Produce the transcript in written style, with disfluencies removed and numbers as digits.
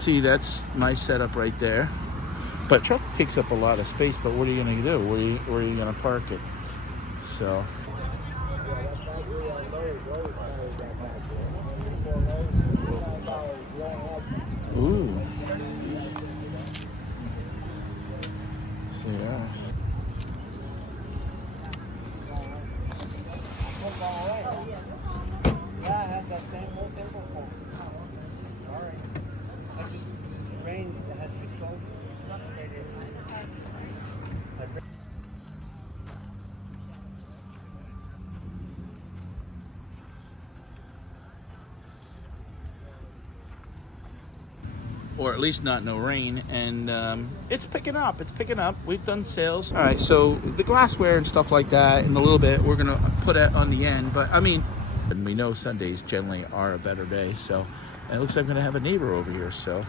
See, that's my setup right there. But truck takes up a lot of space, but what are you gonna do? Where are you gonna park it? So. Ooh. So yeah. Yeah, I have that same old table phone. Sorry. I just rained. It had to be so frustrated. Or at least not no rain, and it's picking up. It's picking up. We've done sales. All right, so the glassware and stuff like that, in a little bit, we're gonna put it on the end. But I mean, and we know Sundays generally are a better day. So, and it looks like I'm gonna have a neighbor over here. So.